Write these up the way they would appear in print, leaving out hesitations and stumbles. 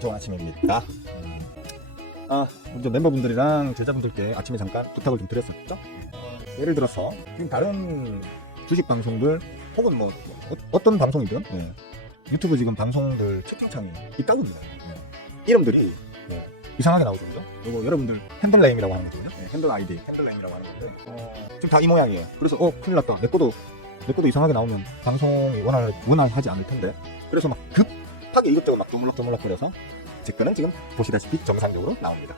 좋은 아침입니다. 먼저 멤버분들이랑 제자분들께 아침에 잠깐 부탁을 좀 드렸었죠. 예를 들어서 지금 다른 주식 방송들 혹은 뭐 어떤 방송이든 유튜브 지금 방송들 채팅창이 있다고입니다. 이름들이 이상하게 나오거든요. 이거 여러분들 핸들네임이라고 하는 거거든요. 핸들 아이디, 핸들네임이라고 하는 건데 지금 다 이 모양이에요. 그래서 큰일 났다. 내 것도 이상하게 나오면 방송이 원활하지 않을 텐데. 그래서 막 급하게 이것저것 막 조물럭거려서 제 거는 지금 보시다시피 정상적으로 나옵니다.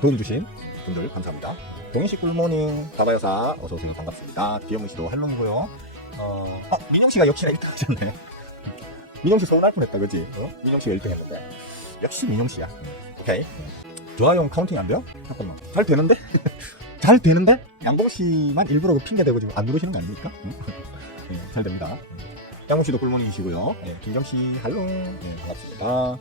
도움 주신 분들 감사합니다. 동인씨 굿모닝 가바여사 어서오세요. 반갑습니다. 귀여문씨도 할롱이고요. 민영씨가 역시나 1등 하셨네. 민영씨 서운할 뻔했다 그지? 민영씨가 1등 했는데 역시 민영씨야. 오케이. 좋아요 카운팅이 안 돼요? 잠깐만. 잘 되는데? 잘 되는데? 양봉씨만 일부러 핑계대고 지금 안 누르시는 거 아닙니까? 네, 잘 됩니다. 양봉씨도 굿모닝이시고요. 김정씨 할롱. 반갑습니다.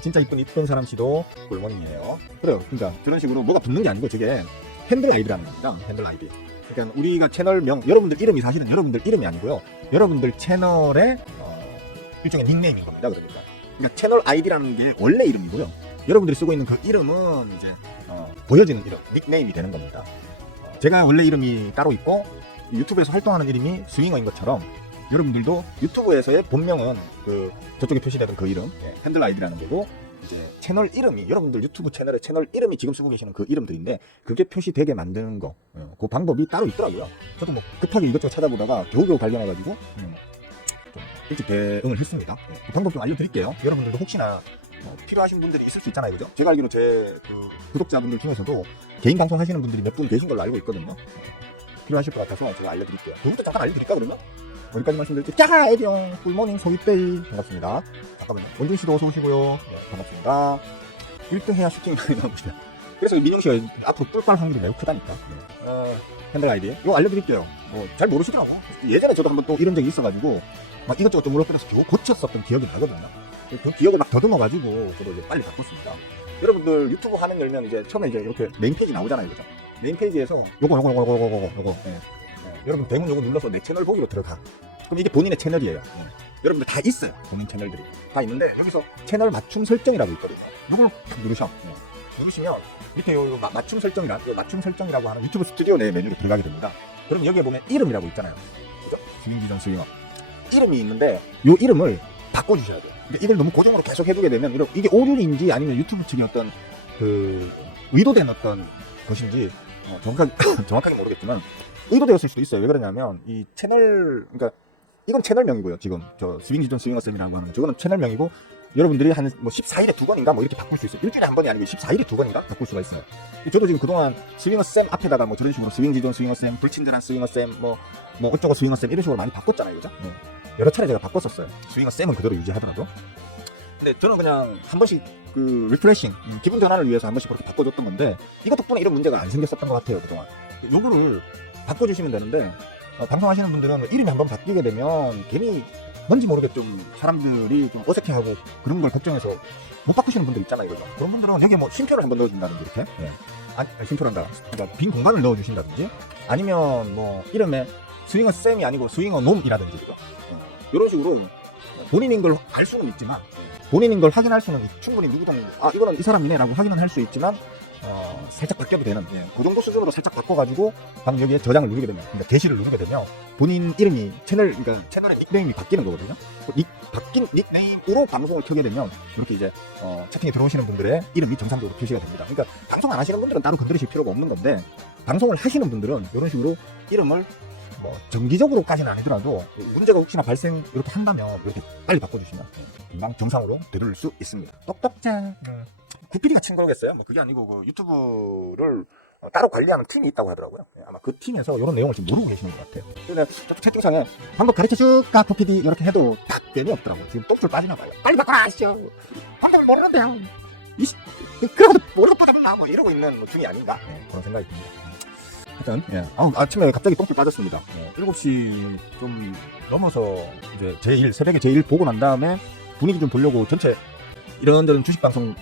진짜 이쁜 사람씨도 굿모닝이에요. 그래요. 그러니까 저런 식으로 뭐가 붙는 게 아니고 저게 핸들 아이디라는 겁니다. 핸들 아이디. 그러니까 우리가 채널명, 여러분들 이름이 사실은 여러분들 이름이 아니고요. 여러분들 채널의 일종의 닉네임인 겁니다. 그러니까 채널 아이디라는 게 원래 이름이고요. 여러분들이 쓰고 있는 그 이름은 이제 보여지는 이름, 닉네임이 되는 겁니다. 제가 원래 이름이 따로 있고 유튜브에서 활동하는 이름이 스윙어인 것처럼 여러분들도 유튜브에서의 본명은 저쪽에 표시되던 그 이름, 핸들 아이디라는 거고 이제 채널 이름이 여러분들 유튜브 채널의 채널 이름이 지금 쓰고 계시는 그 이름들인데 그게 표시되게 만드는 거, 그 방법이 따로 있더라고요. 저도 뭐 급하게 이것저것 찾아보다가 겨우겨우 발견해가지고 좀 일찍 대응을 했습니다. 그 방법 좀 알려드릴게요. 여러분들도 혹시나 필요하신 분들이 있을 수 있잖아요, 그죠? 제가 알기로 제 구독자분들 중에서도 개인 방송 하시는 분들이 몇 분 계신 걸로 알고 있거든요. 필요하실 것 같아서 제가 알려드릴게요. 그것도 잠깐 알려드릴까 그러면? 여기까지 말씀드릴게요. 짜! 에디형 굿모닝 소윗데이 반갑습니다. 잠깐만요. 원준씨도 어서오시고요. 반갑습니다. 1등 해야 슈팅이 많이 나옵니다. 그래서 민용씨가 앞으로 뿔빨 확률이 매우 크다니까. 핸들 아이디 이거 알려드릴게요. 잘 모르시더라고. 예전에 저도 한번 또 이런 적이 있어가지고 막 이것저것 좀 물어뜯어서 겨우 고쳤었던 기억이 나거든요. 그 기억을 막 더듬어가지고 저도 이제 빨리 바꿨습니다. 여러분들 유튜브 화면 열면 이제 처음에 이제 이렇게 메인 페이지 나오잖아요, 그죠? 메인 페이지에서 요거 여러분 대문 요거 눌러서 내 채널 보기로 들어가. 그럼 이게 본인의 채널이에요. 여러분들 다 있어요. 본인 채널들이 다 있는데 여기서 채널 맞춤 설정이라고 있거든요. 요걸 누르셔. 누르시면 밑에 요 맞춤 설정이라고 하는 유튜브 스튜디오 내 메뉴로 들어가게 됩니다. 그럼 여기에 보면 이름이라고 있잖아요. 그죠? 스윙기전 스윙어 이름이 있는데 요 이름을 바꿔주셔야 돼요. 근데 이걸 너무 고정으로 계속 해두게 되면 이게 오류인지 아니면 유튜브 측의 어떤 의도된 어떤 것인지 정확하게 모르겠지만 의도되었을 수도 있어요. 왜 그러냐면 이 채널, 그러니까 이건 채널명이고요. 지금 저 스윙기존 스윙어쌤이라고 하는 저거는 채널명이고 여러분들이 한 뭐 14일에 2번인가 뭐 이렇게 바꿀 수 있어요. 일주일에 한 번이 아니고 14일에 2번인가 바꿀 수가 있어요. 저도 지금 그동안 스윙어쌤 앞에다가 뭐 저런 식으로 스윙기존 스윙어쌤, 불친절한 스윙어쌤, 뭐 어쩌고 스윙어쌤 이런 식으로 많이 바꿨잖아요, 그죠? 여러 차례 제가 바꿨었어요. 스윙어쌤은 그대로 유지하더라도. 근데 저는 그냥 한 번씩 리프레싱, 기분 전환을 위해서 한 번씩 그렇게 바꿔줬던 건데 이것 덕분에 이런 문제가 안 생겼었던 것 같아요, 그동안. 요거를 바꿔주시면 되는데 방송하시는 분들은 이름이 한번 바뀌게 되면 괜히 뭔지 모르게 좀 사람들이 좀 어색해하고 그런 걸 걱정해서 못 바꾸시는 분들 있잖아요, 그죠? 그런 분들은 여기 뭐 쉼표를 한번 넣어준다든지 이렇게 쉼표란다. 그러니까 빈 공간을 넣어주신다든지 아니면 뭐 이름에 스윙어 쌤이 아니고 스윙어 놈이라든지 그죠? 이런 식으로 본인인 걸 알 수는 있지만 본인인 걸 확인할 수는 충분히 누구든 이거는 이 사람이네 라고 확인은 할 수 있지만 살짝 바뀌어도 되는 그 정도 수준으로 살짝 바꿔가지고 방금 여기에 저장을 누르게 되면 그러니까 게시를 누르게 되면 본인 이름이 채널의 닉네임이 바뀌는 거거든요. 바뀐 닉네임으로 방송을 켜게 되면 이렇게 이제 채팅에 들어오시는 분들의 이름이 정상적으로 표시가 됩니다. 그러니까 방송 안 하시는 분들은 따로 건드리실 필요가 없는 건데 방송을 하시는 분들은 이런 식으로 이름을 뭐 정기적으로까지는 아니더라도 문제가 혹시나 발생 이렇게 한다면 이렇게 빨리 바꿔주시면 금방 정상으로 되돌릴 수 있습니다. 똑똑짱. 구피디가 친 거겠어요? 뭐 그게 아니고 그 유튜브를 따로 관리하는 팀이 있다고 하더라고요. 아마 그 팀에서 이런 내용을 지금 모르고 계시는 것 같아요. 근데 채팅창에 방법 가르쳐줄까 구피디 이렇게 해도 답변이 없더라고요. 지금 똥줄 빠지나 봐요. 빨리 바꿔라 하시죠. 방법을 모르는데요. 그러고도 모르고 빠졌나 뭐 이러고 있는 중이 아닌가 그런 생각이 듭니다. 하여튼 아침에 갑자기 똥줄 빠졌습니다. 7시 좀 넘어서 이제 새벽에 제1 보고 난 다음에 분위기 좀 보려고 전체 이런저런 주식 방송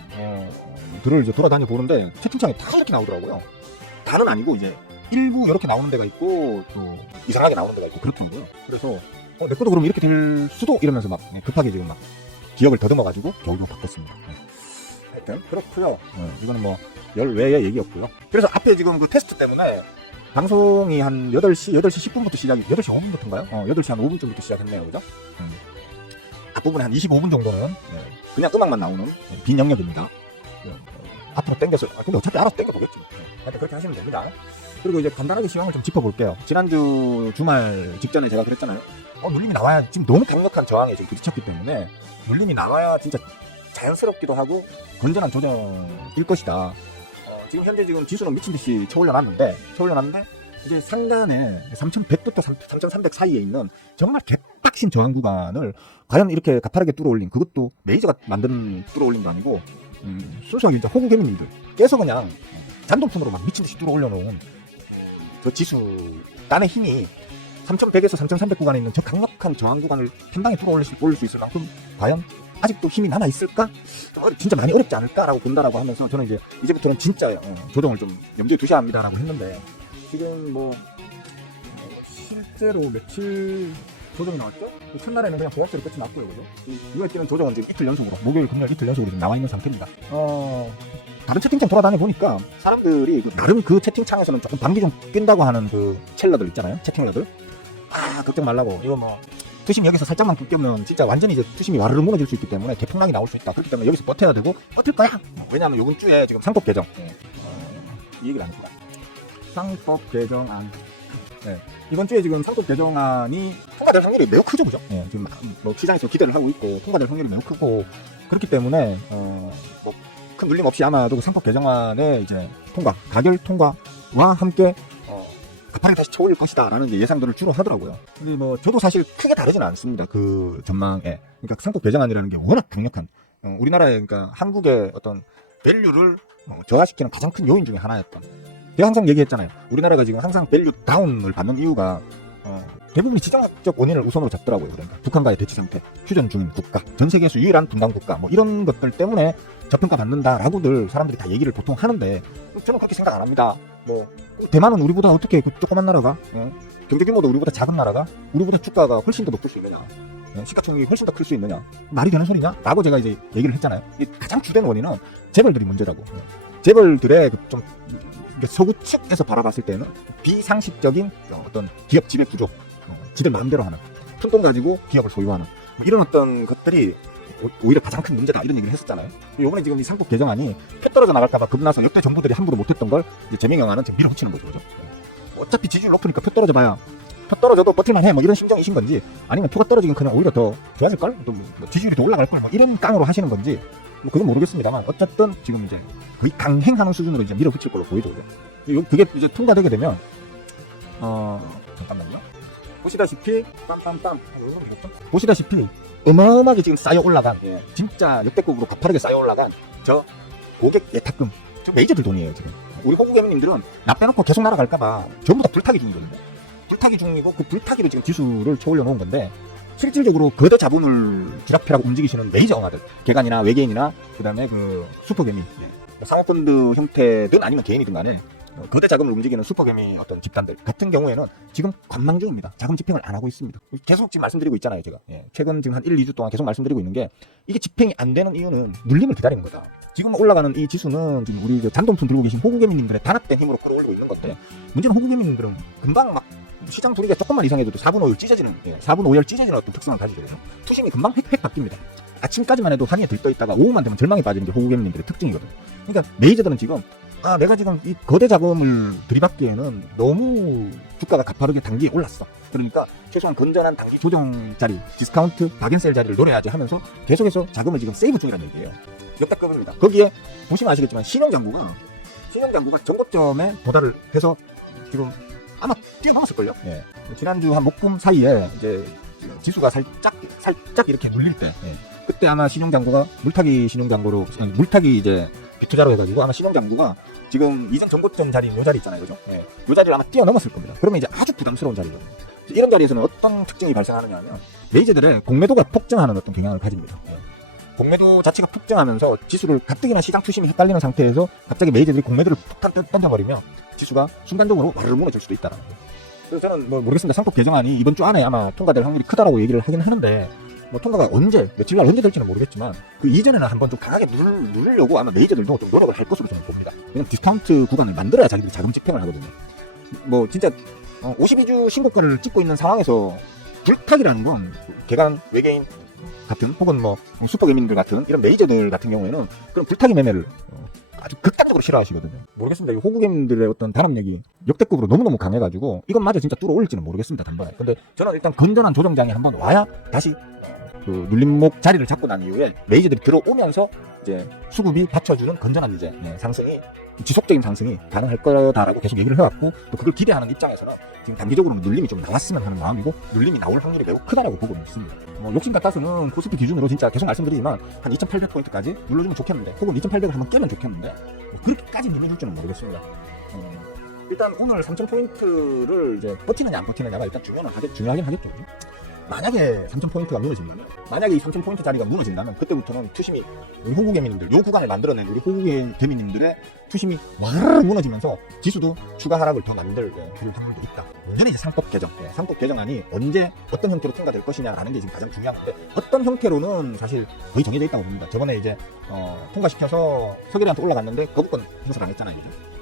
들을 이제 돌아다녀 보는데 채팅창에 다 이렇게 나오더라고요. 다는 아니고 이제 일부 이렇게 나오는 데가 있고 또 이상하게 나오는 데가 있고 그렇더라고요. 그래서 내 것도 그럼 이렇게 될 수도 이러면서 막 급하게 지금 막 기억을 더듬어가지고 겨우 바꿨습니다. 하여튼 그렇고요. 이거는 뭐 열외의 얘기였고요. 그래서 앞에 지금 그 테스트 때문에 방송이 한 8시 10분부터 시작이 8시 5분부터인가요? 8시 한 5분쯤부터 시작했네요. 그죠? 앞부분에 한 25분 정도는 그냥 음악만 나오는 빈 영역입니다. 앞으로 당겨서 근데 어차피 알아서 당겨보겠지. 하여튼 그렇게 하시면 됩니다. 그리고 이제 간단하게 시황을 좀 짚어볼게요. 지난주 주말 직전에 제가 그랬잖아요. 눌림이 나와야, 지금 너무 강력한 저항에 지금 부딪혔기 때문에 눌림이 나와야 진짜 자연스럽기도 하고 건전한 조정일 것이다. 지금 현재 지금 지수는 미친듯이 쳐올려놨는데 이제 상단에 3100부터 3300 사이에 있는 정말 개빡신 저항 구간을 과연 이렇게 가파르게 뚫어올린, 그것도 메이저가 만든 뚫어올린 거 아니고 순수하게 이제 호구 개미님들 깨서 그냥 잔돈푼으로 막 미친듯이 뚫어올려놓은 저 지수 딴의 힘이 3100에서 3300 구간에 있는 저 강력한 저항 구간을 한 방에 뚫어올릴 수 있을 만큼 과연 아직도 힘이 남아있을까? 진짜 많이 어렵지 않을까라고 본다라고 하면서 저는 이제부터는 진짜 조정을 좀 염두에 두셔야 합니다라고 했는데, 지금 뭐 실제로 며칠 조정이 나왔죠? 첫날에는 그냥 고압절이 끝이 났고요. 그죠? 이거에 뛰는 조정은 지금 이틀 연속으로, 목요일, 금요일 이틀 연속으로 지금 나와 있는 상태입니다. 다른 채팅창 돌아다녀 보니까 사람들이 나름 그 채팅창에서는 조금 방귀 좀 낀다고 하는 그 첼러들 있잖아요. 채팅러들. 걱정 말라고. 이거 뭐 투심 여기서 살짝만 끼면 진짜 완전히 이제 투심이 와르르 무너질 수 있기 때문에 대폭락이 나올 수 있다. 그렇기 때문에 여기서 버텨야 되고 버틸 거야. 왜냐하면 요번 주에 지금 상법 개정, 이 얘기를 안 했구나. 상법 개정안. 이번 주에 지금 상법 개정안이 통과될 확률이 매우 크죠, 그죠? 지금 뭐 시장에서 기대를 하고 있고 통과될 확률이 매우 크고, 그렇기 때문에 뭐 큰 눌림 없이 아마도 그 상법 개정안의 이제 가결 통과와 함께 가파르게 다시 쳐올릴 것이다라는 예상들을 주로 하더라고요. 근데 뭐 저도 사실 크게 다르지는 않습니다. 그 전망에. 그러니까 상법 개정안이라는 게 워낙 강력한, 우리나라의, 그러니까 한국의 어떤 밸류를 저하시키는 가장 큰 요인 중에 하나였던. 제가 항상 얘기했잖아요. 우리나라가 지금 항상 밸류 다운을 받는 이유가 대부분이 지정학적 원인을 우선으로 잡더라고요. 그러니까 북한과의 대치 상태, 휴전 중인 국가, 전 세계에서 유일한 분단 국가, 뭐 이런 것들 때문에 저평가 받는다라고들 사람들이 다 얘기를 보통 하는데, 저는 그렇게 생각 안 합니다. 뭐 대만은 우리보다 어떻게 그 조그만 나라가, 경제 규모도 우리보다 작은 나라가 우리보다 주가가 훨씬 더 높을 수 있느냐, 시가총액이 훨씬 더 클 수 있느냐, 말이 되는 소리냐? 라고 제가 이제 얘기를 했잖아요. 가장 주된 원인은 재벌들이 문제라고. 재벌들의 좀 서구 측에서 바라봤을 때는 비상식적인 어떤 기업 지배 구조, 지들 마음대로 하는, 푼돈 가지고 기업을 소유하는 뭐 이런 어떤 것들이 오히려 가장 큰 문제다, 이런 얘기를 했었잖아요. 요번에 지금 이 상법 개정안이 표 떨어져 나갈까봐 겁나서 역대 정부들이 함부로 못했던 걸 이제 재명영안은 지금 밀어붙이는 거죠. 그죠? 어차피 지지율 높으니까 표 떨어져 봐야, 표 떨어져도 버틸만해, 뭐 이런 심정이신 건지, 아니면 표가 떨어지긴 그냥 오히려 더 좋아질걸? 또 뭐 지지율이 더 올라갈걸? 뭐 이런 깡으로 하시는 건지 뭐 그건 모르겠습니다만, 어쨌든 지금 이제 거의 강행하는 수준으로 이제 밀어붙일 걸로 보이죠. 그게 이제 통과되게 되면 잠깐만요. 보시다시피 보시다시피 어마어마하게 지금 쌓여 올라간, 진짜 역대급으로 가파르게 쌓여 올라간 저 고객 예탁금, 저 메이저들 돈이에요 지금. 우리 호구개미님들은 나 빼놓고 계속 날아갈까봐 전부 다 불타기 중이거든요. 불타기 중이고, 그 불타기로 지금 지수를 쳐올려 놓은 건데, 실질적으로 거대 자본을 쥐락펴락 움직이시는 메이저 엉아들, 개간이나 외계인이나 그다음에 그 슈퍼개미, 상호펀드 형태든 아니면 개인이든 간에 거대 자금을 움직이는 슈퍼개미 어떤 집단들 같은 경우에는 지금 관망 중입니다. 자금 집행을 안 하고 있습니다. 계속 지금 말씀드리고 있잖아요, 제가. 최근 지금 한 1, 2주 동안 계속 말씀드리고 있는 게, 이게 집행이 안 되는 이유는 눌림을 기다리는 거다. 지금 올라가는 이 지수는 지금 우리 잔돈푼 들고 계신 호구개미님들의 단합된 힘으로 끌어올리고 있는 건데, 문제는 호구개미님들은 금방 막 시장 분위기가 조금만 이상해도 4분 5일 찢어지는, 4분 5일 찢어지는 어떤 특성을 가지거든요. 투심이 금방 획 바뀝니다. 아침까지만 해도 한이에 들떠 있다가 오후만 되면 절망에 빠지는 게 호구개미님들의 특징이거든요. 그러니까 메이저들은 지금 내가 지금 이 거대 자금을 들이받기에는 너무 주가가 가파르게 단기에 올랐어. 그러니까 최소한 건전한 단기 조정 자리, 디스카운트, 박앤셀 자리를 노려야지 하면서 계속해서 자금을 지금 세이브 중이라는 얘기예요. 역대급입니다. 거기에 보시면 아시겠지만 신용장구가 전고점에 도달을 해서 지금 아마 뛰어넘었을걸요. 지난주 한 목금 사이에 이제 지수가 살짝 이렇게 눌릴 때, 그때 아마 신용장구가 물타기 신용장구로, 물타기 이제 비투자로 해가지고 아마 신용장구가 지금 이전 전고점 자리, 요 자리 있잖아요, 그죠? 요 자리를 아마 뛰어넘었을 겁니다. 그러면 이제 아주 부담스러운 자리거든요. 이런 자리에서는 어떤 특징이 발생하느냐 하면, 메이저들의 공매도가 폭증하는 어떤 경향을 가집니다. 공매도 자체가 폭증하면서 지수를 가뜩이나 시장 투심이 헷갈리는 상태에서 갑자기 메이저들이 공매도를 폭탄 던져버리면 지수가 순간적으로 와르르 무너질 수도 있다는 거예요. 그래서 저는 뭐 모르겠습니다. 상법 개정안이 이번 주 안에 아마 통과될 확률이 크다라고 얘기를 하긴 하는데, 뭐 통과가 언제, 며칠날 언제 될지는 모르겠지만, 그 이전에는 한번 좀 강하게 누르려고 아마 메이저들도 좀 노력을 할 것으로 저는 봅니다. 왜냐면 디스카운트 구간을 만들어야 자기들이 자금 집행을 하거든요. 뭐 진짜 52주 신고가를 찍고 있는 상황에서 불탁이라는 건 개간 외계인 같은 혹은 뭐 슈퍼개민들 같은 이런 메이저들 같은 경우에는 그런 불타기 매매를 아주 극단적으로 싫어하시거든요. 모르겠습니다. 이 호구개민들의 어떤 단합력이 역대급으로 너무너무 강해가지고 이것마저 진짜 뚫어 올릴지는 모르겠습니다. 단번에. 근데 저는 일단 건전한 조정장이 한번 와야 다시 그 눌림목 자리를 잡고 난 이후에 메이저들이 들어오면서 이제 수급이 받쳐주는 건전한 이제 상승이, 지속적인 상승이 가능할 거다라고 계속 얘기를 해왔고, 또 그걸 기대하는 입장에서는 지금 단기적으로는 눌림이 좀 나왔으면 하는 마음이고, 눌림이 나올 확률이 매우 크다라고 보고 있습니다. 뭐 욕심 같아서는 코스피 기준으로 진짜 계속 말씀드리지만 한 2,800포인트까지 눌러주면 좋겠는데, 혹은 2,800을 한번 깨면 좋겠는데, 뭐 그렇게까지 눌러줄 줄은 모르겠습니다. 일단 오늘 3,000포인트를 이제 버티느냐 안 버티느냐가 일단 중요하긴 하겠죠. 만약에 3,000포인트가 무너진다면, 만약에 이 3,000포인트 자리가 무너진다면, 그때부터는 투심이, 우리 호구개미님들, 요 구간을 만들어낸 우리 호구개미님들의 투심이 와르르 무너지면서 지수도 추가 하락을 더 만들 확률도 있다. 문제는 이제 상법 개정. 상법 개정안이 언제 어떤 형태로 통과될 것이냐라는 게 지금 가장 중요한 건데, 어떤 형태로는 사실 거의 정해져 있다고 봅니다. 저번에 이제 통과시켜서 서결이한테 올라갔는데 거부권 행사를 안 했잖아요.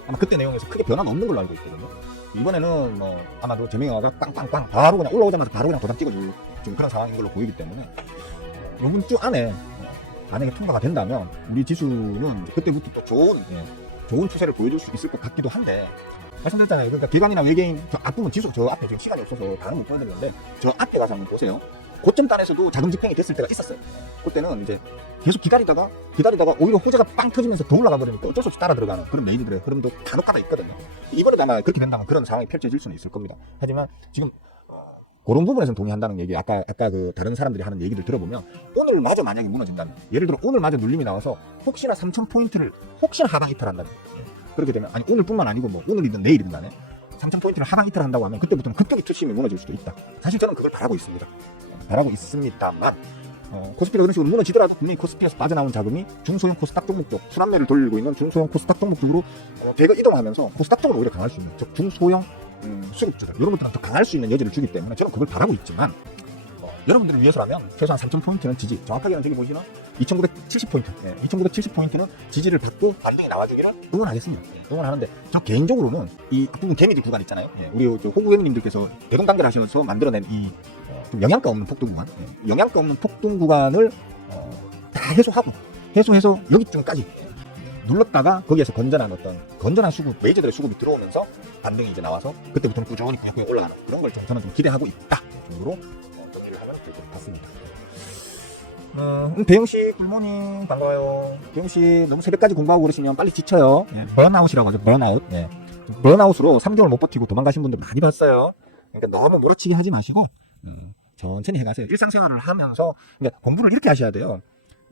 아마 그때 내용에서 크게 변화는 없는 걸로 알고 있거든요. 이번에는 뭐 아마도 제명화가 빵빵빵 바로 그냥 올라오자마자 바로 그냥 도장 찍어줄 지금 그런 상황인 걸로 보이기 때문에, 이번 주 안에 만약에 통과가 된다면 우리 지수는 그때부터 또 좋은 추세를 보여줄 수 있을 것 같기도 한데, 말씀드렸잖아요. 그러니까 기관이나 외계인 저 앞부분 지수, 저 앞에 지금 시간이 없어서 다른 못 보여드리는데, 저 앞에 가서 한번 보세요. 고점 단에서도 자금 집행이 됐을 때가 있었어요. 그때는 이제 계속 기다리다가 오히려 호재가 빵 터지면서 더 올라가 버리니까 어쩔 수 없이 따라 들어가는 그런 메이저들의 흐름도 간혹 가다 있거든요. 이번에도 아마 그렇게 된다면 그런 상황이 펼쳐질 수는 있을 겁니다. 하지만 지금 그런 부분에서는 동의한다는 얘기, 아까 그 다른 사람들이 하는 얘기들 들어보면, 오늘마저 만약에 무너진다면, 예를 들어 오늘마저 눌림이 나와서 혹시나 3,000포인트를 혹시나 하방 이탈한다면, 그렇게 되면, 아니 오늘뿐만 아니고 뭐 오늘이든 내일이든 간에 3,000포인트를 하방 이탈한다고 하면 그때부터는 급격히 투심이 무너질 수도 있다. 사실 저는 그걸 바라고 있습니다. 바라고 있습니다만, 코스피가 그런 식으로 무너지더라도 분명히 코스피에서 빠져나온 자금이 중소형 코스닥 종목 쪽, 순환매를 돌리고 있는 중소형 코스닥 종목 쪽으로 대거 이동하면서 코스닥 쪽으로 오히려 강할 수 있는, 즉 중소형 수급주들, 이런 것들은 더 강할 수 있는 여지를 주기 때문에 저는 그걸 바라고 있지만, 여러분들을 위해서라면 최소한 3,000포인트는 지지, 정확하게는 저기 보시면 2,970포인트, 2,970포인트는 지지를 받고 반등이 나와주기를 응원하겠습니다. 응원하는데, 저 개인적으로는 이 앞부분 개미들 구간 있잖아요. 우리 호구개미님들께서 대동단계를 하시면서 만들어낸 이 좀 영양가 없는 폭등 구간, 영양가 없는 폭등 구간을 다 해소해서 여기쯤까지 눌렀다가 거기에서 건전한 수급, 메이저들의 수급이 들어오면서 반등이 이제 나와서 그때부터는 꾸준히 그냥 올라가는 그런 걸 좀 저는 좀 기대하고 있다 정도로 정리를 하면 될 것 같습니다. 대영씨 굿모닝, 반가워요. 대영씨 너무 새벽까지 공부하고 그러시면 빨리 지쳐요. 번아웃이라고 하죠. 번아웃. 번아웃으로 3개월 못 버티고 도망가신 분들 많이 봤어요. 그러니까 너무 몰아치기 하지 마시고 천천히 해가세요. 일상생활을 하면서, 그러니까 공부를 이렇게 하셔야 돼요.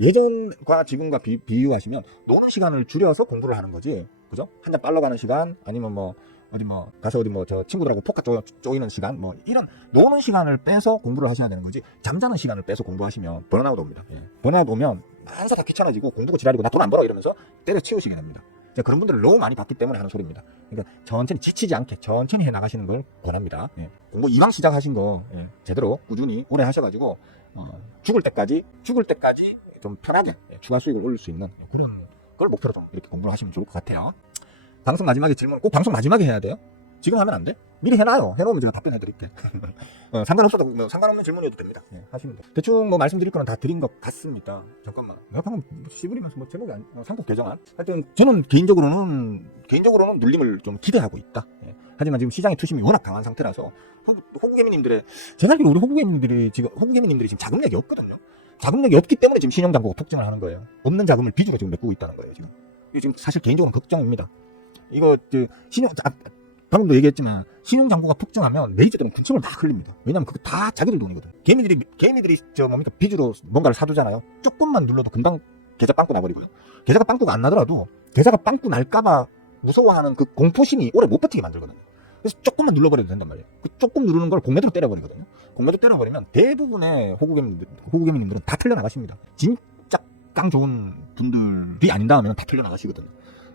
예전과 지금과 비유하시면 노는 시간을 줄여서 공부를 하는 거지, 그죠? 한잔 빨러 가는 시간, 아니면 가서 저 친구들하고 포카 쪼이는 시간, 이런 노는 시간을 빼서 공부를 하셔야 되는 거지, 잠자는 시간을 빼서 공부하시면 번아웃 옵니다. 번아웃 오면 만사 다 귀찮아지고 공부가 지랄이고 나 돈 안 벌어 이러면서 때려치우시게 됩니다. 그런 분들을 너무 많이 봤기 때문에 하는 소리입니다. 그러니까 천천히, 지치지 않게 천천히 해 나가시는 걸 권합니다. 공부 이왕 시작하신 거 제대로 꾸준히 오래 하셔가지고 죽을 때까지 좀 편하게 추가 수익을 올릴 수 있는 그런 걸 목표로 좀 이렇게 공부를 하시면 좋을 것 같아요. 방송 마지막에 질문 꼭 방송 마지막에 해야 돼요? 지금 하면 안 돼? 미리 해놔요. 해놓으면 제가 답변해 드릴게. 상관없는 질문이어도 됩니다. 하시면 돼요. 대충 말씀드릴 거는 다 드린 것 같습니다. 잠깐만, 내가 방금 씹으리면서 제목이 상법 개정안. 하여튼 저는 개인적으로는 눌림을 좀 기대하고 있다. 하지만 지금 시장의 투심이 워낙 강한 상태라서 호구개미님들의, 제가 알기로 우리 호구개미님들이 지금 자금력이 없거든요. 자금력이 없기 때문에 지금 신용장구가 폭증을 하는 거예요. 없는 자금을 빚으로 지금 메꾸고 있다는 거예요. 지금 사실 개인적으로는 걱정입니다. 이거 방금도 얘기했지만 신용장구가 폭증하면 메이저들은 군침을 막 흘립니다. 왜냐면 그거 다 자기들 돈이거든. 개미들이 빚으로 뭔가를 사두잖아요. 조금만 눌러도 금방 계좌 빵꾸 나버리고요. 계좌가 빵꾸가 안 나더라도 계좌가 빵꾸 날까봐 무서워하는 그 공포심이 오래 못 버티게 만들거든요. 그래서 조금만 눌러버려도 된단 말이에요. 그 조금 누르는 걸 공매도로 때려버리거든요. 공매도 때려버리면 대부분의 호구개미님들은 다 틀려나가십니다. 진짜 깡 좋은 분들이 아닌다면 다 틀려나가시거든요.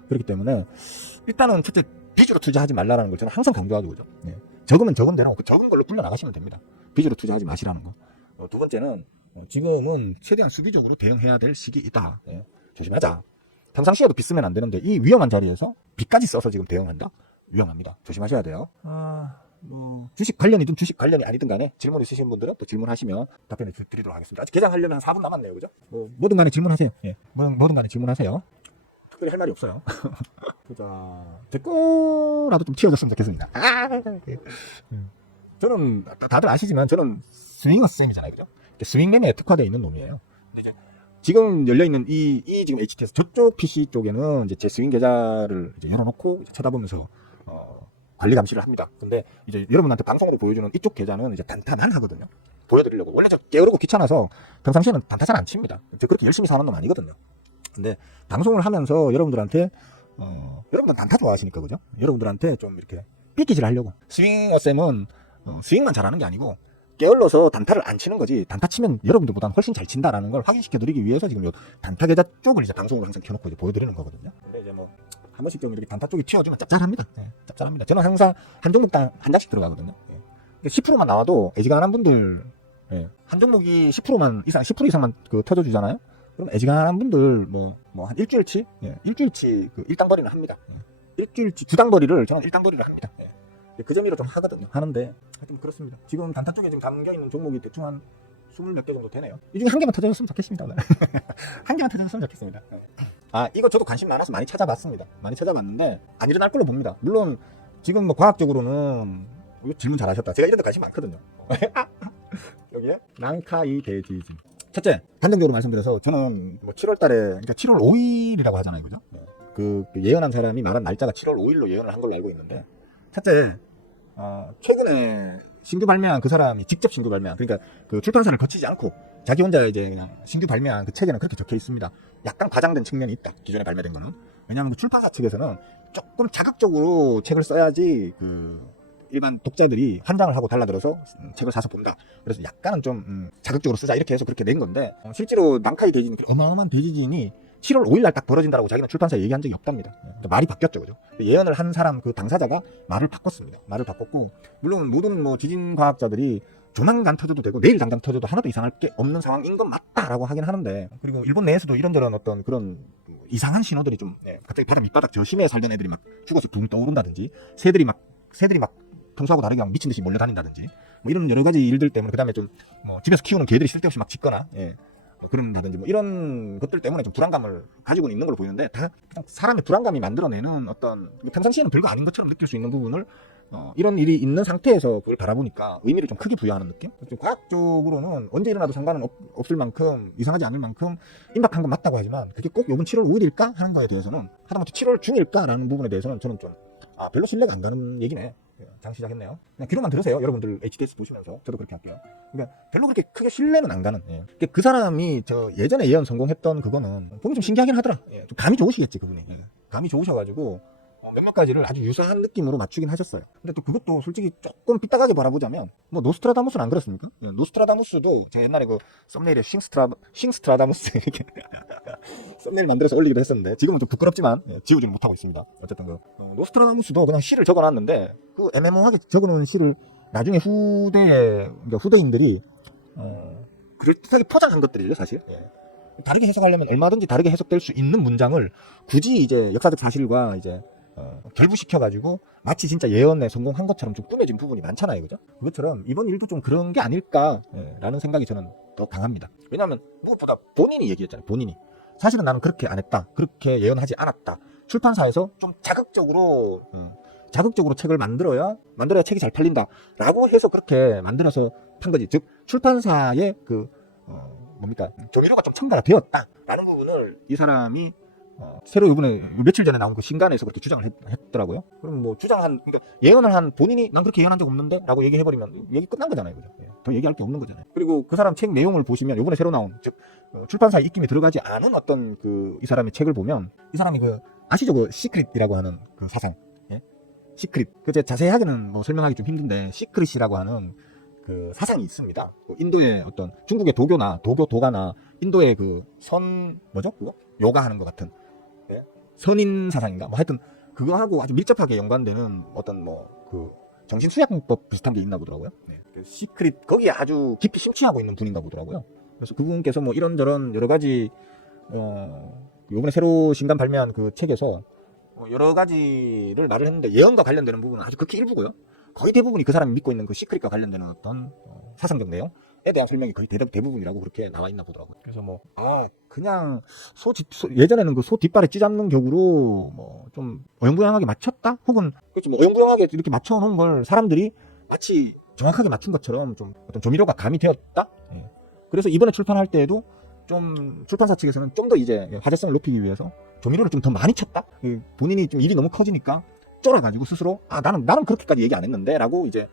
그렇기 때문에 일단은 첫째, 빚으로 투자하지 말라는 걸 저는 항상 강조하거든요. 적으면 적은 대로 그 적은 걸로 굴려 나가시면 됩니다. 빚으로 투자하지 마시라는 거. 두 번째는 지금은 최대한 수비적으로 대응해야 될 시기이다. 예. 조심하자. 평상시에도 빚 쓰면 안 되는데 이 위험한 자리에서 빚까지 써서 지금 대응한다? 위험합니다. 조심하셔야 돼요. 주식 관련이든 주식 관련이 아니든 간에 질문 있으신 분들은 또 질문하시면 답변을 드리도록 하겠습니다. 아직 개장하려면 한 4분 남았네요. 그죠? 뭐든 간에 질문하세요. 예. 뭐든 간에 질문하세요. 특별히 할 말이 없어요. 자, 제 거라도 좀 튀어줬으면 좋겠습니다. 저는 다들 아시지만 저는 스윙어 쌤이잖아요. 그죠? 스윙 매매에 특화되어 있는 놈이에요. 근데 이제 지금 열려있는 이 지금 HTS 저쪽 PC 쪽에는 이제 제 스윙 계좌를 이제 열어놓고 이제 쳐다보면서 관리 감시를 합니다. 근데 이제 여러분한테 방송으로 보여주는 이쪽 계좌는 이제 단타만 하거든요. 보여드리려고. 원래 저 게으르고 귀찮아서 평상시에는 단타 잘 안 칩니다. 저 그렇게 열심히 사는 놈 아니거든요. 근데 방송을 하면서 여러분들한테 여러분들 단타 좋아하시니까 그죠? 여러분들한테 좀 이렇게 삐끼질 하려고. 스윙어 쌤은 스윙만 잘하는 게 아니고 게을러서 단타를 안 치는 거지. 단타 치면 여러분들보다 훨씬 잘 친다라는 걸 확인시켜 드리기 위해서 지금 요 단타 계좌 쪽을 이제 방송으로 항상 켜놓고 이제 보여드리는 거거든요. 근데 이제 뭐 한 번씩 좀 이렇게 단타 쪽이 튀어주면 짭짤합니다. 네, 짭짤합니다. 저는 항상 한 종목당 한 장씩 들어가거든요. 10%만 나와도 애지간한 분들, 한 종목이 10% 이상만 터져 주잖아요. 그럼 애지간한 분들 한 일주일치, 일주일치 그 일당벌이는 합니다. 일주일치 주당벌이를 저는 일당벌이를 합니다. 그 재미로 좀 하거든요. 하는데 하여튼 그렇습니다. 지금 단타 쪽에 지금 담겨 있는 종목이 대충 한 20몇 개 정도 되네요. 이 중에 한 개만 터져줬으면 좋겠습니다. 한 개만 터져줬으면 좋겠습니다. 이거 저도 관심 많아서 많이 찾아봤습니다. 많이 찾아봤는데 안 일어날 걸로 봅니다. 물론 지금 뭐 과학적으로는 이거 질문 잘하셨다. 제가 이런 데 관심 많거든요. 여기에 난카이 대지진. 첫째, 단정적으로 말씀드려서 저는 뭐 7월 달에, 그러니까 7월 5일이라고 하잖아요. 그죠? 그 예언한 사람이 말한 날짜가 7월 5일로 예언을 한 걸로 알고 있는데, 첫째, 최근에 신규 발매한 그 사람이 직접 신규 발매한, 그러니까 그 출판사를 거치지 않고 자기 혼자 이제 그냥 신규 발매한 그 책에는 그렇게 적혀 있습니다. 약간 과장된 측면이 있다. 기존에 발매된 거는. 왜냐하면 그 출판사 측에서는 조금 자극적으로 책을 써야지 그 일반 독자들이 환장을 하고 달라들어서 책을 사서 본다. 그래서 약간은 좀 자극적으로 쓰자 이렇게 해서 그렇게 낸 건데, 실제로 난카이 대지진, 어마어마한 대지진이 7월 5일 날 딱 벌어진다라고 자기는 출판사에 얘기한 적이 없답니다. 말이 바뀌었죠, 그죠? 예언을 한 사람 그 당사자가 말을 바꿨습니다. 말을 바꿨고, 물론 모든 뭐 지진 과학자들이 조만간 터져도 되고 내일 당장 터져도 하나도 이상할 게 없는 상황인 건 맞다라고 하긴 하는데, 그리고 일본 내에서도 이런저런 어떤 그런 이상한 신호들이 좀 갑자기 바다 밑바닥 저 심해에 살던 애들이 막 죽어서 붕 떠오른다든지, 새들이 막 평소하고 다르게 막 미친 듯이 몰려다닌다든지, 뭐 이런 여러 가지 일들 때문에, 그 다음에 좀 집에서 키우는 개들이 쓸데없이 막 짖거나 뭐 그런다든지 뭐 이런 것들 때문에 좀 불안감을 가지고는 있는 걸로 보이는데, 다 그냥 사람의 불안감이 만들어내는 어떤 평상시에는 별거 아닌 것처럼 느낄 수 있는 부분을 이런 일이 있는 상태에서 그걸 바라보니까 의미를 좀 크게 부여하는 느낌? 좀 과학적으로는 언제 일어나도 상관은 없을 만큼, 이상하지 않을 만큼 임박한 건 맞다고 하지만, 그게 꼭 요번 7월 5일일까 하는 거에 대해서는, 하다못해 7월 중일까라는 부분에 대해서는 저는 좀 별로 신뢰가 안 가는 얘기네. 장 시작했네요. 그냥 귀로만 들으세요. 여러분들 HTS 보시면서. 저도 그렇게 할게요. 그러니까 별로 그렇게 크게 신뢰는 안 가는. 그 사람이 저 예전에 예언 성공했던 그거는 보면 좀 신기하긴 하더라. 좀 감이 좋으시겠지, 그분이. 감이 좋으셔가지고 몇몇 가지를 아주 유사한 느낌으로 맞추긴 하셨어요. 근데 또 그것도 솔직히 조금 삐딱하게 바라보자면, 뭐 노스트라다무스는 안 그렇습니까? 노스트라다무스도 제가 옛날에 그 썸네일에 싱스트라다무스 이렇게 썸네일 만들어서 올리기도 했었는데, 지금은 좀 부끄럽지만 지우지 못하고 있습니다. 어쨌든 그 노스트라다무스도 그냥 시를 적어놨는데, 그 애매모호하게 적어놓은 시를 나중에 후대인들이 그럴듯하게 포장한 것들이죠, 사실. 다르게 해석하려면 얼마든지 다르게 해석될 수 있는 문장을 굳이 이제 역사적 사실과 이제 결부시켜가지고 마치 진짜 예언에 성공한 것처럼 좀 꾸며진 부분이 많잖아요, 그죠? 그것처럼 이번 일도 좀 그런 게 아닐까라는 생각이 저는 더 강합니다. 왜냐하면 무엇보다 본인이 얘기했잖아요. 본인이 사실은 나는 그렇게 안 했다, 그렇게 예언하지 않았다. 출판사에서 좀 자극적으로 책을 만들어야 책이 잘 팔린다라고 해서 그렇게 만들어서 판 거지. 즉 출판사의 그 조미료가 좀 첨가가 되었다라는 부분을 이 사람이 새로 이번에 며칠 전에 나온 그 신간에서 그렇게 주장을 했더라고요. 그럼 뭐 그러니까 예언을 한 본인이 난 그렇게 예언한 적 없는데 라고 얘기해버리면 얘기 끝난 거잖아요, 그죠? 더 얘기할 게 없는 거잖아요. 그리고 그 사람 책 내용을 보시면 이번에 새로 나온, 즉 출판사에 입김이 들어가지 않은 어떤 이 사람의 책을 보면, 이 사람이 아시죠? 그 시크릿이라고 하는 그 사상, 시크릿. 제가 자세하게는 뭐 설명하기 좀 힘든데, 시크릿이라고 하는 그 사상이 있습니다. 인도의 어떤 중국의 도가나 인도의 그 그거? 요가하는 것 같은 선인 사상인가? 뭐 하여튼 그거하고 아주 밀접하게 연관되는 어떤 그 정신수양법 비슷한 게 있나 보더라고요. 네. 그 시크릿 거기에 아주 깊이 심취하고 있는 분인가 보더라고요. 그래서 그분께서 뭐 이런저런 여러 가지 요번에 새로 신간 발매한 그 책에서 여러 가지를 말을 했는데 예언과 관련되는 부분은 아주 극히 일부고요. 거의 대부분이 그 사람이 믿고 있는 그 시크릿과 관련되는 어떤 사상적 내용에 대한 설명이 거의 대부분이라고 그렇게 나와 있나 보더라고요. 그래서 뭐 그냥 예전에는 그 소 뒷발에 찌잡는 격으로 뭐 좀 어영부영하게 맞췄다? 혹은 그렇지 뭐 어영부영하게 이렇게 맞춰놓은 걸 사람들이 마치 정확하게 맞춘 것처럼 좀 어떤 조미료가 가미되었다? 예. 그래서 이번에 출판할 때에도 좀 출판사 측에서는 좀 더 이제 화제성을 높이기 위해서 조미료를 좀 더 많이 쳤다? 본인이 좀 일이 너무 커지니까 쫄아가지고 스스로 나는 그렇게까지 얘기 안 했는데 라고 이제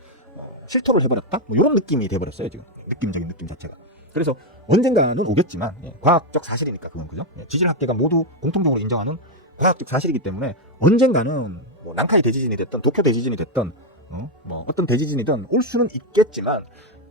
실토를 해버렸다? 뭐 이런 느낌이 돼버렸어요 지금. 느낌적인 느낌 자체가. 그래서 언젠가는 오겠지만 과학적 사실이니까 그건 그죠? 지질학계가 모두 공통적으로 인정하는 과학적 사실이기 때문에 언젠가는 뭐 난카이 대지진이 됐든 도쿄 대지진이 됐든 뭐 어떤 대지진이든 올 수는 있겠지만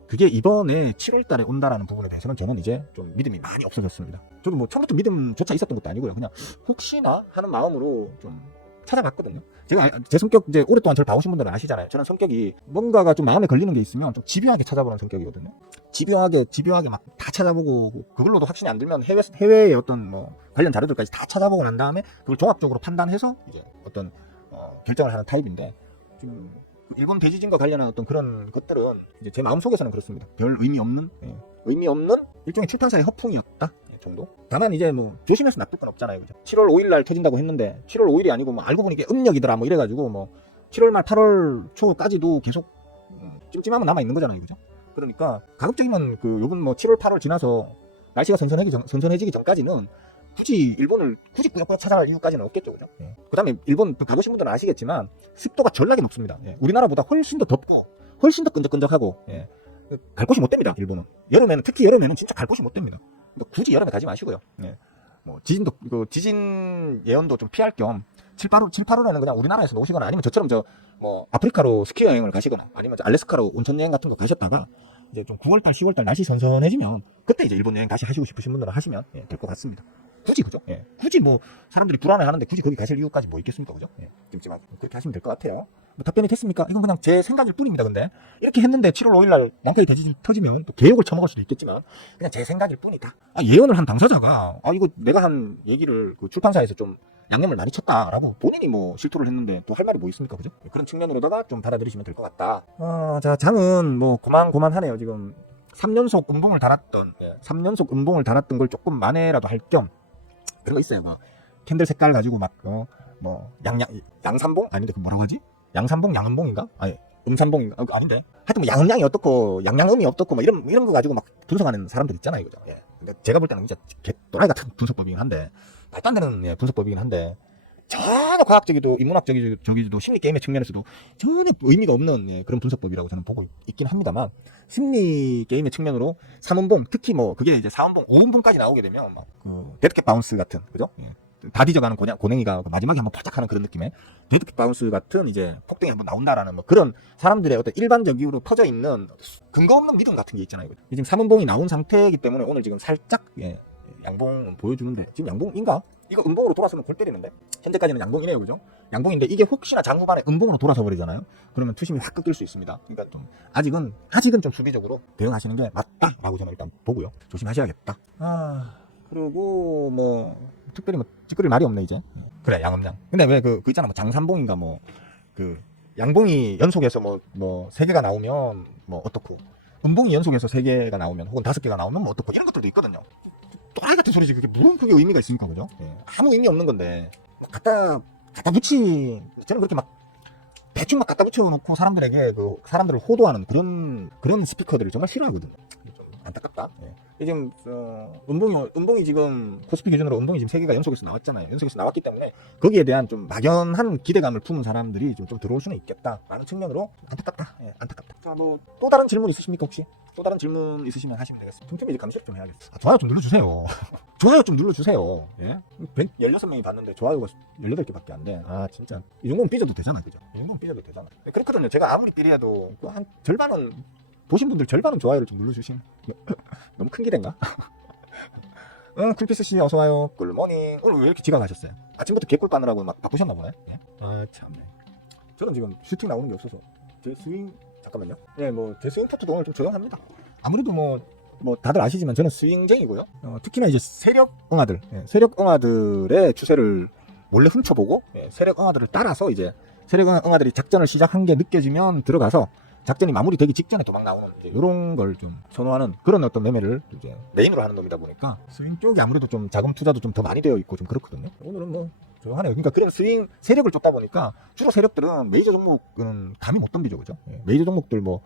그게 이번에 7월 달에 온다라는 부분에 대해서는 저는 이제 좀 믿음이 많이 없어졌습니다. 저도 뭐 처음부터 믿음조차 있었던 것도 아니고요. 그냥 혹시나 하는 마음으로 좀 찾아봤거든요. 제가 제 성격 이제 오랫동안 저를 봐오신 분들은 아시잖아요. 저는 성격이 뭔가가 좀 마음에 걸리는 게 있으면 좀 집요하게 찾아보는 성격이거든요. 집요하게 막 다 찾아보고 그걸로도 확신이 안 들면 해외의 어떤 뭐 관련 자료들까지 다 찾아보고 난 다음에 그걸 종합적으로 판단해서 이제 어떤 결정을 하는 타입인데 좀 일본 대지진과 관련한 어떤 그런 것들은 이제 제 마음속에서는 그렇습니다. 별 의미 없는 일종의 출판사의 허풍이었다 정도. 다만 이제 뭐 조심해서 나쁠 건 없잖아요. 그죠? 7월 5일 날 터진다고 했는데 7월 5일이 아니고 뭐 알고 보니 이게 음력이더라 뭐 이래가지고 뭐 7월 말 8월 초까지도 계속 찜찜하면 남아 있는 거잖아요. 그죠? 그러니까 가급적이면 요번 뭐 7월 8월 지나서 날씨가 선선해지기 전까지는 굳이 일본을 꾸역꾸역 찾아갈 이유까지는 없겠죠. 그죠? 그 다음에 일본 가보신 분들은 아시겠지만 습도가 전락이 높습니다. 우리나라보다 훨씬 더 덥고 훨씬 더 끈적끈적하고 갈 곳이 못 됩니다. 일본은 특히 여름에는 진짜 갈 곳이 못 됩니다. 굳이 여름에 가지 마시고요. 뭐 지진 예언도 좀 피할 겸 7, 8월에는 그냥 우리나라에서 노시거나 아니면 저처럼 뭐 아프리카로 스키 여행을 가시거나 아니면 알래스카로 온천 여행 같은 거 가셨다가 이제 좀 9월달, 10월달 날씨 선선해지면 그때 이제 일본 여행 다시 하시고 싶으신 분들은 하시면 될 것 같습니다. 굳이 그죠? 굳이 뭐 사람들이 불안해하는데 굳이 거기 가실 이유까지 뭐 있겠습니까, 그죠? 찜찜하게 그렇게 하시면 될 것 같아요. 뭐 답변이 됐습니까? 이건 그냥 제 생각일 뿐입니다. 근데 이렇게 했는데 7월 5일날 난카이 대지진 터지면 또 개욕을 처먹을 수도 있겠지만 그냥 제 생각일 뿐이다. 예언을 한 당사자가 이거 내가 한 얘기를 그 출판사에서 좀 양념을 많이 쳤다라고 본인이 뭐 실토를 했는데 또 할 말이 뭐 있습니까, 그죠? 그런 측면으로다가 좀 받아들이시면 될 것 같다. 자, 장은 뭐 고만고만하네요. 지금 3연속 음봉을 달았던 걸 조금 만회라도 할 겸 그런 거 있어요. 막 캔들 색깔 가지고 막 뭐 양삼봉 아닌데 그 뭐라고 하지? 양삼봉 양음봉인가? 아니 음삼봉인가? 아닌데 하여튼 뭐 양음양이 어떻고 양양음이 어떻고 뭐 이런 거 가지고 막 분석하는 사람들 있잖아요, 그죠? 근데 제가 볼 때는 진짜 또라이 같은 분석법이긴 한데 말도 안 되는 분석법이긴 한데 전혀 과학적이도 인문학적이도 심리 게임의 측면에서도 전혀 의미가 없는 그런 분석법이라고 저는 보고 있긴 합니다만 심리 게임의 측면으로 3음봉 특히 뭐 그게 이제 4음봉 5음봉까지 나오게 되면 막 데드캣 바운스 같은 그죠? 다 뒤져가는 고냉이가 마지막에 한번 포착하는 그런 느낌의 데드캣 바운스 같은 이제 폭등이 한번 나온다라는 뭐 그런 사람들의 어떤 일반적으로 퍼져 있는 근거 없는 믿음 같은 게 있잖아요. 지금 3음봉이 나온 상태이기 때문에 오늘 지금 살짝 양봉 보여주는데 지금 양봉인가? 이거 음봉으로 돌아서면 골 때리는데 현재까지는 양봉이네요, 그죠? 양봉인데 이게 혹시나 장후반에 음봉으로 돌아서 버리잖아요. 그러면 투심이 확 꺾일 수 있습니다. 그러니까 좀 아직은 좀 수비적으로 대응하시는 게 맞다라고 저는 일단 보고요. 조심하셔야겠다. 그리고 뭐 특별히 뭐 찌끄릴 말이 없네 이제. 그래 양음양. 근데 왜 그 있잖아 뭐 장삼봉인가 뭐 그 양봉이 연속해서 뭐 3개가 나오면 뭐 어떻고 음봉이 연속해서 3개가 나오면 혹은 5개가 나오면 뭐 어떻고 이런 것들도 있거든요. 또라이 같은 소리지 그게 무슨 그게 의미가 있습니까, 그죠? 아무 의미 없는 건데 뭐 갖다 저는 그렇게 막 대충 막 갖다 붙여놓고 사람들을 호도하는 그런 스피커들을 정말 싫어하거든요. 좀 안타깝다. 지금 음봉이 지금 코스피 기준으로 음봉이 지금 3개가 연속해서 나왔잖아요. 연속해서 나왔기 때문에 거기에 대한 좀 막연한 기대감을 품은 사람들이 좀 들어올 수는 있겠다 라는 측면으로 안타깝다. 안타깝다. 자, 뭐 또 다른 질문 있으십니까 혹시? 또 다른 질문 있으시면 하시면 되겠습니다. 좀 이제 감시를 좀 해야겠어. 좋아요 좀 눌러주세요. 좋아요 좀 눌러주세요. 16명이 봤는데 좋아요가 18개밖에 안 돼. 진짜 이 정도면 삐져도 되잖아, 그죠? 이 정도면 삐져도 되잖아. 그렇거든요. 제가 아무리 삐려도 한 절반은 보신 분들 절반은 좋아요를 좀 눌러주신. 너무 큰 기대인가? 쿨피스씨 어서와요. 굿모닝. 오늘 왜 이렇게 지각하셨어요? 아침부터 개꿀 빠느라고 막 바쁘셨나 보네. 참네. 저는 지금 슈팅 나오는 게 없어서 제 스윙 잠깐만요. 네, 뭐 제 스윙 파트도 오늘 좀 조용합니다. 아무래도 뭐 다들 아시지만 저는 스윙쟁이고요. 특히나 이제 세력 응아들, 세력 응아들의 추세를 몰래 훔쳐보고 세력 응아들을 따라서 이제 세력 응아들이 작전을 시작한 게 느껴지면 들어가서 작전이 마무리되기 직전에 도망 나오는 이런 걸 좀 선호하는 그런 어떤 매매를 이제 메인으로 하는 놈이다 보니까 스윙 쪽이 아무래도 좀 자금 투자도 좀 더 많이 되어 있고 좀 그렇거든요. 오늘은 뭐 조용하네요. 그러니까 그런 스윙 세력을 쫓다 보니까 주로 세력들은 메이저 종목은 감이 못 덤비죠, 그죠? 메이저 종목들 뭐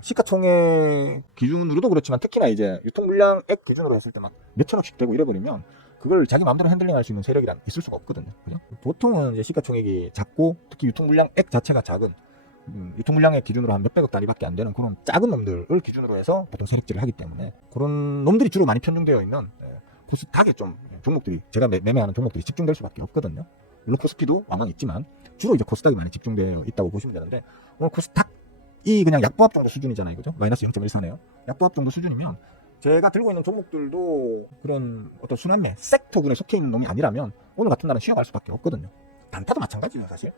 시가총액 기준으로도 그렇지만 특히나 이제 유통 물량액 기준으로 했을 때 막 몇천억씩 되고 이래버리면 그걸 자기 마음대로 핸들링할 수 있는 세력이란 있을 수가 없거든요. 그죠? 보통은 이제 시가총액이 작고 특히 유통 물량액 자체가 작은 유통 물량액 기준으로 한 몇백억 단위밖에 안 되는 그런 작은 놈들을 기준으로 해서 보통 세력질을 하기 때문에 그런 놈들이 주로 많이 편중되어 있는 코스닥에 좀 종목들이 제가 매매하는 종목들이 집중될 수밖에 없거든요. 물론 코스피도 왕왕 있지만 주로 이제 코스닥이 많이 집중되어 있다고 보시면 되는데 오늘 코스닥이 그냥 약보합 정도 수준이잖아요, 그죠? 마이너스 0.14네요. 약보합 정도 수준이면 제가 들고 있는 종목들도 그런 어떤 순환매 섹터군에 속해 있는 놈이 아니라면 오늘 같은 날은 쉬어갈 수밖에 없거든요. 단타도 마찬가지예요, 사실.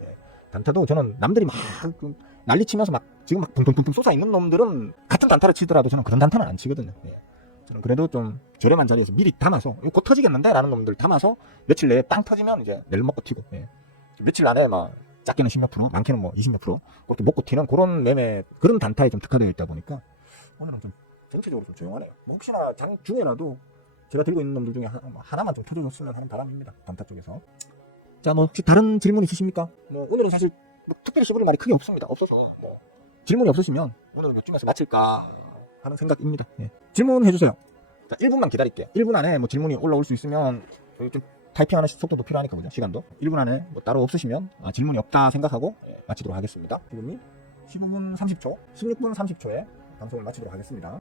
단타도 저는 남들이 막 난리치면서 막 지금 막 붕붕붕붕 솟아 있는 놈들은 같은 단타를 치더라도 저는 그런 단타는 안 치거든요. 저는 그래도 좀 저렴한 자리에서 미리 담아서 이거 곧 터지겠는데? 라는 놈들 담아서 며칠 내에 빵 터지면 이제 내일 먹고 튀고 며칠 안에 막 작게는 10몇 프로, 많게는 뭐 20몇 프로 그것도 먹고 튀는 그런 매매 그런 단타에 좀 특화되어 있다 보니까 오늘은 좀 전체적으로 좀 조용하네요. 뭐 혹시나 장 중에라도 제가 들고 있는 놈들 중에 하나만 좀 터져줬으면 하는 바람입니다. 단타 쪽에서. 자, 뭐 혹시 다른 질문 있으십니까? 뭐 오늘은 사실 뭐 특별히 씹을 말이 크게 없습니다. 없어서 뭐 질문이 없으시면 오늘은 이쯤에서 마칠까 하는 생각입니다. 질문해 주세요. 자, 1분만 기다릴게요. 1분 안에 뭐 질문이 올라올 수 있으면 좀 타이핑하는 속도도 필요하니까 그죠? 시간도 1분 안에 뭐 따로 없으시면 질문이 없다 생각하고 마치도록 하겠습니다. 지금이 15분 30초, 16분 30초에 방송을 마치도록 하겠습니다.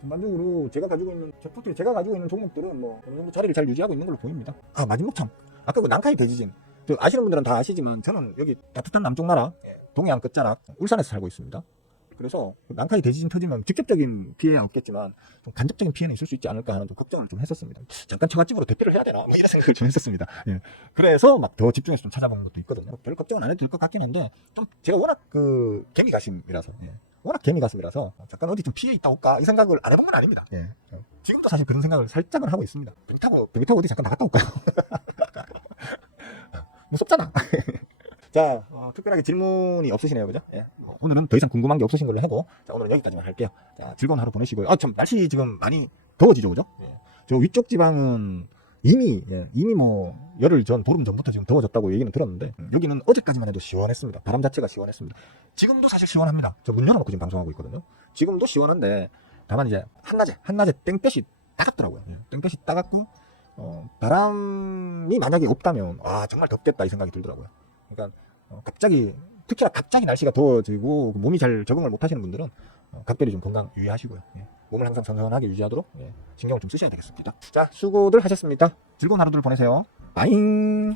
전반적으로 제가 가지고 있는 제가 가지고 있는 종목들은 뭐 어느 정도 자리를 잘 유지하고 있는 걸로 보입니다. 마지막 참 아까 그 난카이 대지진 아시는 분들은 다 아시지만 저는 여기 따뜻한 남쪽 나라 동해안 끝자락 울산에서 살고 있습니다. 그래서 난카이 대지진 터지면 직접적인 피해는 없겠지만 좀 간접적인 피해는 있을 수 있지 않을까 하는 좀 걱정을 좀 했었습니다. 잠깐 처갓집으로 대피를 해야 되나 뭐 이런 생각을 좀 했었습니다. 그래서 막 더 집중해서 좀 찾아보는 것도 있거든요. 별 걱정은 안 해도 될 것 같긴 한데 좀 제가 워낙 그 개미가심이라서 잠깐 어디 좀 피해 있다 올까 이 생각을 안 해본 건 아닙니다. 지금도 사실 그런 생각을 살짝은 하고 있습니다. 배 타고 어디 잠깐 나갔다 올까요? 무섭잖아. 자, 특별하게 질문이 없으시네요, 그죠? 오늘은 더 이상 궁금한 게 없으신 걸로 하고, 자, 오늘은 여기까지만 할게요. 자, 즐거운 하루 보내시고요. 참, 날씨 지금 많이 더워지죠, 그죠? 저 위쪽 지방은 이미 뭐, 열흘 전, 보름 전부터 지금 더워졌다고 얘기는 들었는데, 여기는 어제까지만 해도 시원했습니다. 바람 자체가 시원했습니다. 지금도 사실 시원합니다. 저 문 열어놓고 지금 방송하고 있거든요. 지금도 시원한데, 다만 이제, 한낮에 땡볕이 따갑더라고요. 땡볕이 따갑고, 바람이 만약에 없다면, 정말 덥겠다 이 생각이 들더라고요. 그러니까 특히나 갑자기 날씨가 더워지고 몸이 잘 적응을 못 하시는 분들은 각별히 좀 건강 유의하시고요. 몸을 항상 선선하게 유지하도록 신경을 좀 쓰셔야 되겠습니다. 자, 수고들 하셨습니다. 즐거운 하루들 보내세요. 빠잉.